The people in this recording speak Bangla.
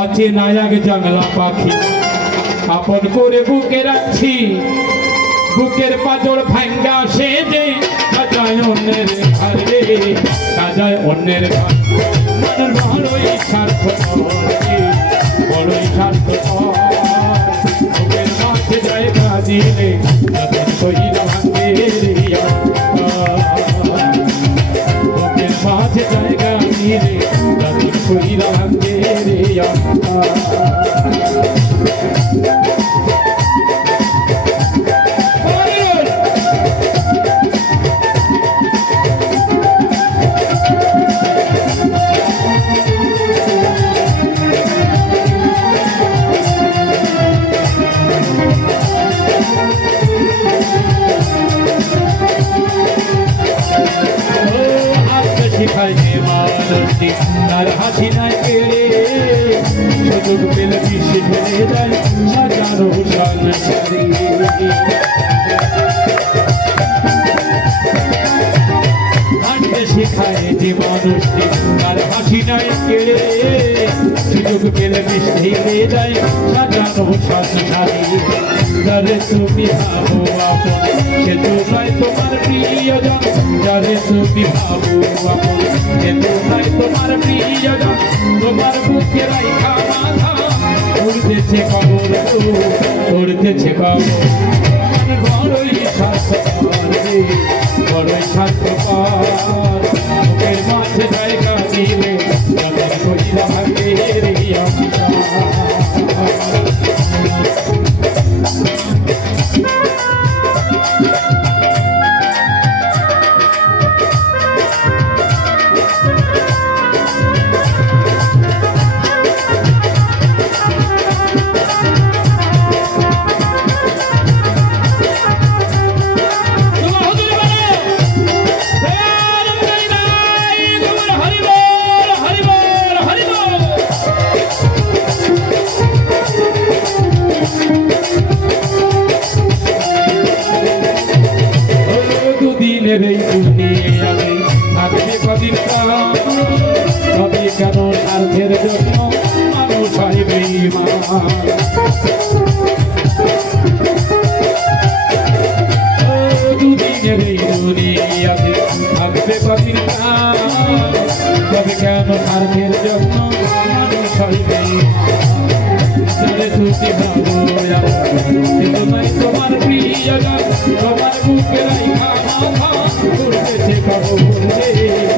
অচেনা এক জংলা পাখি আপন করে বুকে রাখছি, বুকের পাজর ভাঙ্গা সে যে সাজায় অন্যের ঘর রে, সাজায় অন্যের ঘর। মানুষ বড়ই স্বার্থপর, বড়ই স্বার্থপর, বুকের মাঝে জায়গা দিলে তাদের শহীদ ভাঙ্গে রে, বুকের মাঝে জায়গা দিলে তাদের শহীদ ভাঙ্গে রে। শিখায় যে মানুষটি তার হাসি নাই কেড়ে, সুযোগ পেলে বিশ্বে ঢেলে দেয় সাজানো সংসারে। হাসতে শেখায় যে মানুষটি তার হাসি নাই কেড়ে, সুযোগ পেলে বিশ্বে ঢেলে দেয় সাজানো সংসারে। যারে তুমি ভাবো আপন সে তো নয় তোমার প্রিয়জন, যারে তুমি ভাবো আপন সে তো নয় তোমার প্রিয়জন। তোমার বুকে রাইখা মাথা উড়তেছে কবর, উড়তেছে কবর। বড়ই স্বার্থপর রে, বড়ই স্বার্থপর, বুকের মাঝে জায়গা দিলে তাদের কইরা ভাগে রে। দুদিনের এই দুনিয়াতে থাকবে কদিন, তবে কেন স্বার্থের জন্য মানুষ হয় বেঈমান। দুদিনের এই দুনিয়াতে থাকবে কদিন, তবে কেন স্বার্থের জন্য মানুষ হয় বেঈমান। তুমি ভাবো কিন্তু নাই তোমার প্রিয়জন, তোমার বুকে রাইখা মাথা উড়তেছে কবর রে।